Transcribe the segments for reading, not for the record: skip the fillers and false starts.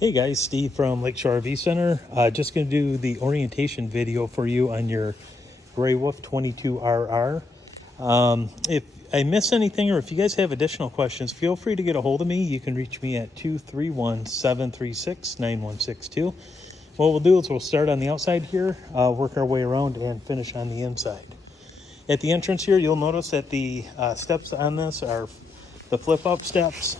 Hey guys, Steve from Lakeshore RV Center. Just going to do the orientation video for you on your Gray Wolf 22RR. If I miss anything or if you guys have additional questions, feel free to get a hold of me. You can reach me at 231-736-9162. What we'll do is we'll start on the outside here, work our way around and finish on the inside. At the entrance here, you'll notice that the steps on this are the flip-up steps.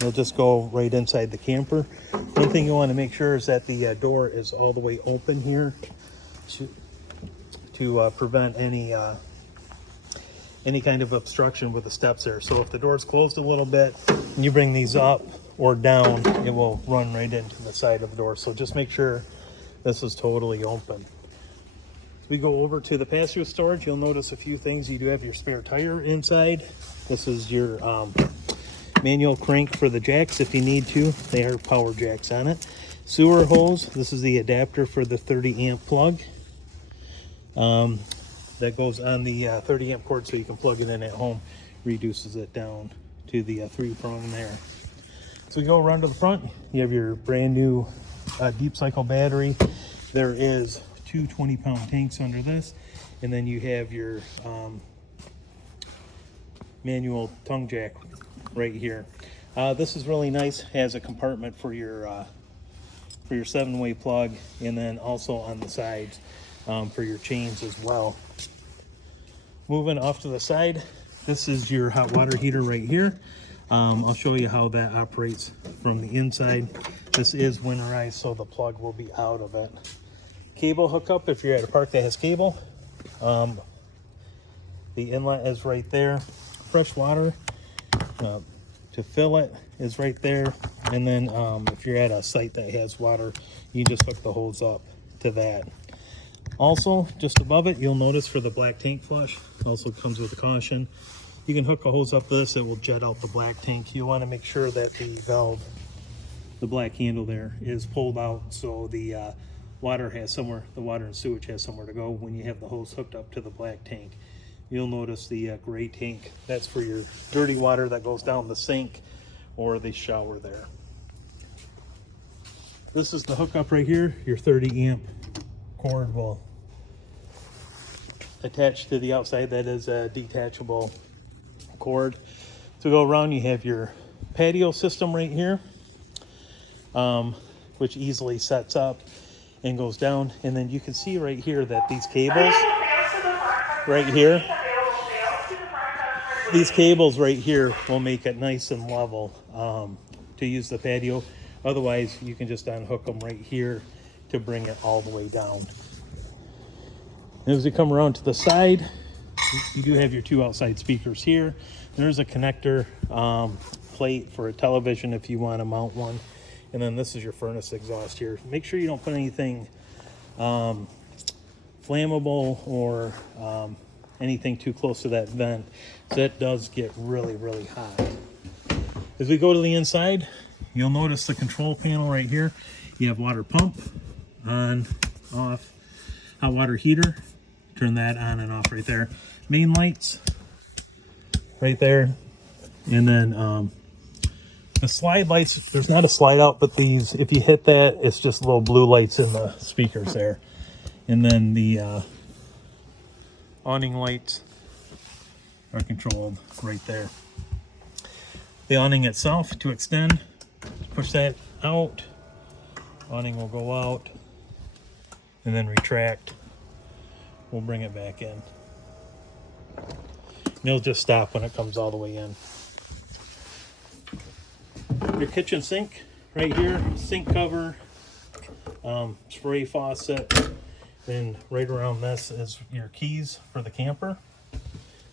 They'll just go right inside the camper. One thing you want to make sure is that the door is all the way open here to prevent any kind of obstruction with the steps there. So if the door is closed a little bit and you bring these up or down, it will run right into the side of the door. So just make sure this is totally open. As we go over to the passenger storage, you'll notice a few things. You do have your spare tire inside. This is your manual crank for the jacks if you need to. They are power jacks on it. Sewer hose. This is the adapter for the 30 amp plug. That goes on the 30 amp cord so you can plug it in at home. Reduces it down to the 3-prong there. So we go around to the front. You have your brand new deep cycle battery. There is two 20-pound tanks under this, and then you have your manual tongue jack right here. This is really nice. Has a compartment for your 7-way plug, and then also on the sides for your chains as well. Moving off to the side, this is your hot water heater right here. I'll show you how that operates from the inside. This is winterized, so the plug will be out of it. Cable hookup if you're at a park that has cable. The inlet is right there. Fresh water to fill it is right there. And then if you're at a site that has water, you just hook the hose up to that. Also, just above it, you'll notice for the black tank flush, also comes with a caution. You can hook a hose up this, it will jet out the black tank. You want to make sure that the valve, the black handle there, is pulled out so the water and sewage has somewhere to go when you have the hose hooked up to the black tank. You'll notice the gray tank, that's for your dirty water that goes down the sink or the shower there. This is the hookup right here. Your 30 amp cord will attach to the outside. That is a detachable cord. To go around, you have your patio system right here, which easily sets up and goes down. And then you can see right here that these cables right here, will make it nice and level to use the patio. Otherwise, you can just unhook them right here to bring it all the way down. And as we come around to the side, you do have your two outside speakers here. There's a connector plate for a television if you want to mount one. And then this is your furnace exhaust here. Make sure you don't put anything flammable or anything too close to that vent. So it does get really, really hot. As we go to the inside, you'll notice the control panel right here. You have water pump, on, off, hot water heater. Turn that on and off right there. Main lights right there. And then the slide lights, there's not a slide out, but these, if you hit that, it's just little blue lights in the speakers there. And then the awning lights are controlled right there. The awning itself, to extend, push that out. Awning will go out and then retract. We'll bring it back in. And it'll just stop when it comes all the way in. Your kitchen sink right here, sink cover, spray faucet, then right around this is your keys for the camper.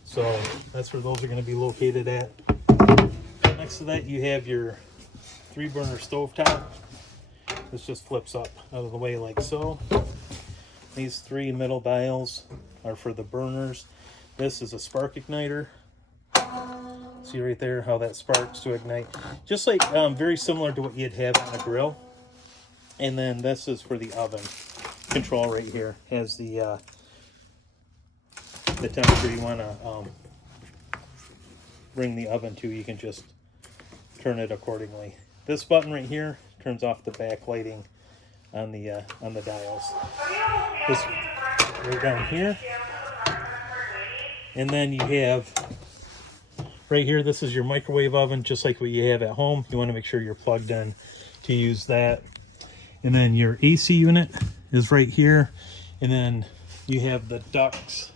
So that's where those are going to be located at. Next to that, you have your 3-burner stovetop. This just flips up out of the way like so. These 3 middle dials are for the burners. This is a spark igniter. See right there how that sparks to ignite. Just like very similar to what you'd have on a grill. And then this is for the oven control right here. Has the temperature you want to bring the oven to. You can just turn it accordingly. This button right here turns off the backlighting on the dials. This right down here, and then you have right here, this is your microwave oven, just like what you have at home. You want to make sure you're plugged in to use that. And then your AC unit is right here, and then you have the ducts,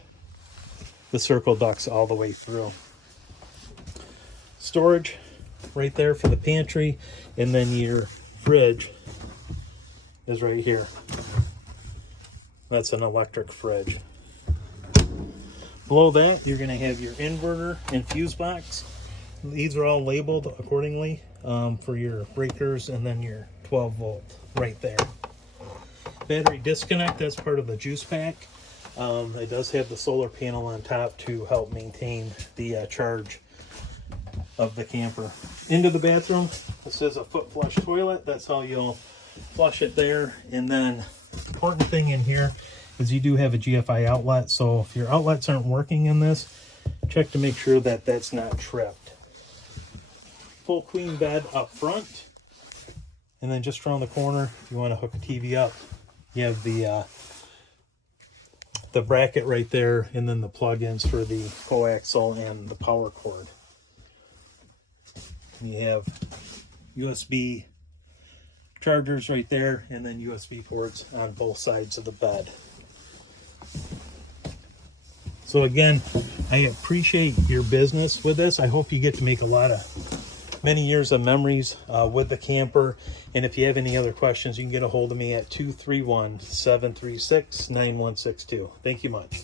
the circle ducts all the way through. Storage right there for the pantry, and then your fridge is right here. That's an electric fridge. Below that, you're going to have your inverter and fuse box. These are all labeled accordingly for your breakers, and then your 12 volt right there. Battery disconnect, that's part of the juice pack. It does have the solar panel on top to help maintain the charge of the camper. Into the bathroom, this is a foot flush toilet. That's how you'll flush it there. And then important thing in here is you do have a GFI outlet, so if your outlets aren't working in this, check to make sure that that's not tripped. Full queen bed up front, and then just around the corner, if you want to hook a TV up, you have the bracket right there, and then the plug-ins for the coaxial and the power cord. And you have USB chargers right there, and then USB ports on both sides of the bed. So again, I appreciate your business with this. I hope you get to make many years of memories with the camper. And if you have any other questions, you can get a hold of me at 231-736-9162. Thank you much.